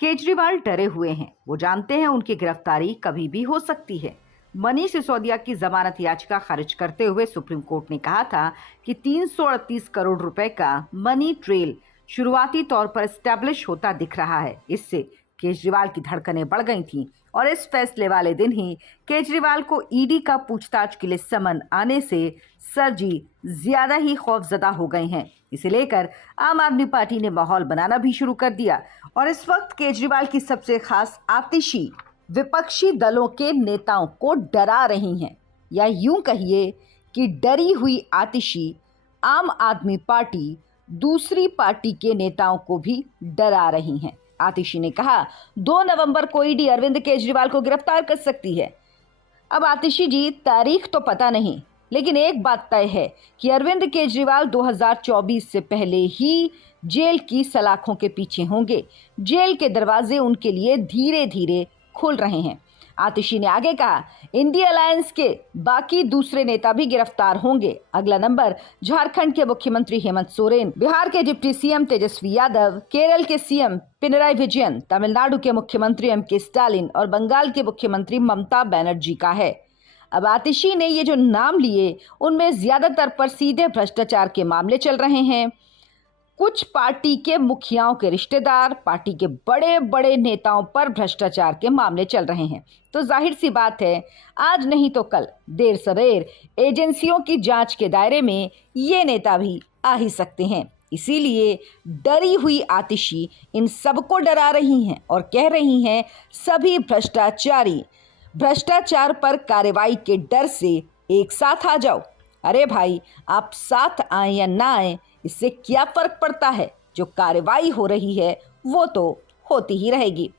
केजरीवाल डरे हुए हैं। वो जानते हैं उनकी गिरफ्तारी कभी भी हो सकती है। मनीष सिसोदिया की जमानत याचिका खारिज करते हुए सुप्रीम कोर्ट ने कहा था कि 338 करोड़ रुपए का मनी ट्रेल शुरुआती तौर पर स्टैब्लिश होता दिख रहा है। इससे केजरीवाल की धड़कनें बढ़ गई थीं और इस फैसले वाले दिन ही केजरीवाल को ईडी का पूछताछ के लिए समन आने से सर जी ज्यादा ही खौफजदा हो गए हैं। इसे लेकर आम आदमी पार्टी ने माहौल बनाना भी शुरू कर दिया और इस वक्त केजरीवाल की सबसे खास आतिशी विपक्षी दलों के नेताओं को डरा रही हैं, या यूं कहिए कि डरी हुई आतिशी आम आदमी पार्टी दूसरी पार्टी के नेताओं को भी डरा रही हैं। आतिशी ने कहा 2 नवंबर को ईडी अरविंद केजरीवाल को गिरफ्तार कर सकती है। अब आतिशी जी, तारीख तो पता नहीं, लेकिन एक बात तय है कि अरविंद केजरीवाल 2024 से पहले ही जेल की सलाखों के पीछे होंगे। जेल के दरवाजे उनके लिए धीरे धीरे खुल रहे हैं। आतिशी ने आगे कहा, इंडिया अलायंस के बाकी दूसरे नेता भी गिरफ्तार होंगे। अगला नंबर झारखंड के मुख्यमंत्री हेमंत सोरेन, बिहार के डिप्टी सीएम तेजस्वी यादव, केरल के सीएम पिनराई विजयन, तमिलनाडु के मुख्यमंत्री एमके स्टालिन और बंगाल के मुख्यमंत्री ममता बनर्जी का है। अब आतिशी ने ये जो नाम लिए उनमें ज्यादातर पर सीधे भ्रष्टाचार के मामले चल रहे हैं। कुछ पार्टी के मुखियाओं के रिश्तेदार, पार्टी के बड़े बड़े नेताओं पर भ्रष्टाचार के मामले चल रहे हैं। तो जाहिर सी बात है, आज नहीं तो कल देर सवेर एजेंसियों की जांच के दायरे में ये नेता भी आ ही सकते हैं। इसीलिए डरी हुई आतिशी इन सबको डरा रही हैं और कह रही हैं सभी भ्रष्टाचारी भ्रष्टाचार पर कार्रवाई के डर से एक साथ आ जाओ। अरे भाई, आप साथ आए या ना आए, इससे क्या फर्क पड़ता है? जो कार्रवाई हो रही है वो तो होती ही रहेगी।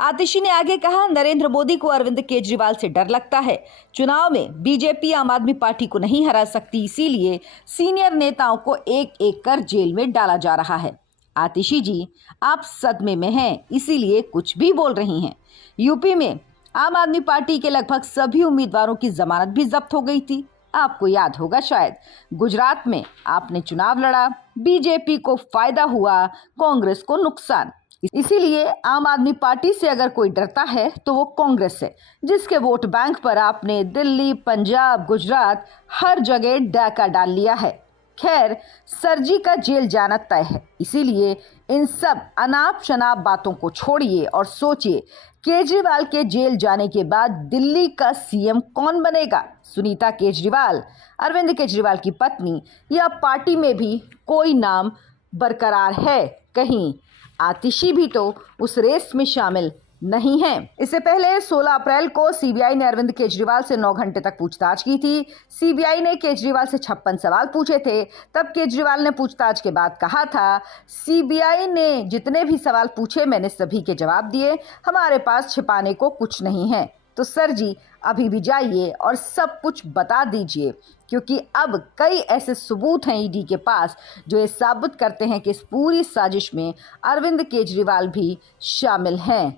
आतिशी ने आगे कहा, नरेंद्र मोदी को अरविंद केजरीवाल से डर लगता है। चुनाव में बीजेपी आम आदमी पार्टी को नहीं हरा सकती, इसीलिए सीनियर नेताओं को एक एक कर जेल में डाला जा रहा है। आतिशी जी, आप सदमे में हैं, इसीलिए कुछ भी बोल रही हैं। यूपी में आम आदमी पार्टी के लगभग सभी उम्मीदवारों की जमानत भी जब्त हो गई थी। आपको याद होगा शायद। गुजरात में आपने चुनाव लड़ा, बीजेपी को फायदा हुआ, कांग्रेस को नुकसान। इसीलिए आम आदमी पार्टी से अगर कोई डरता है तो वो कांग्रेस है, जिसके वोट बैंक पर आपने दिल्ली, पंजाब, गुजरात हर जगह डाका डाल लिया है। खैर, सरजी का जेल जाना तय है, इसीलिए इन सब अनाप शनाप बातों को छोड़िए और सोचिए केजरीवाल के जेल जाने के बाद दिल्ली का सीएम कौन बनेगा? सुनीता केजरीवाल, अरविंद केजरीवाल की पत्नी, या पार्टी में भी कोई नाम बरकरार है कहीं? आतिशी भी तो उस रेस में शामिल नहीं है। इससे पहले 16 अप्रैल को सीबीआई ने अरविंद केजरीवाल से 9 घंटे तक पूछताछ की थी। सीबीआई ने केजरीवाल से 56 सवाल पूछे थे। तब केजरीवाल ने पूछताछ के बाद कहा था, सीबीआई ने जितने भी सवाल पूछे मैंने सभी के जवाब दिए, हमारे पास छिपाने को कुछ नहीं है। तो सर जी, अभी भी जाइए और सब कुछ बता दीजिए, क्योंकि अब कई ऐसे सबूत हैं ईडी के पास जो ये साबित करते हैं कि इस पूरी साजिश में अरविंद केजरीवाल भी शामिल हैं।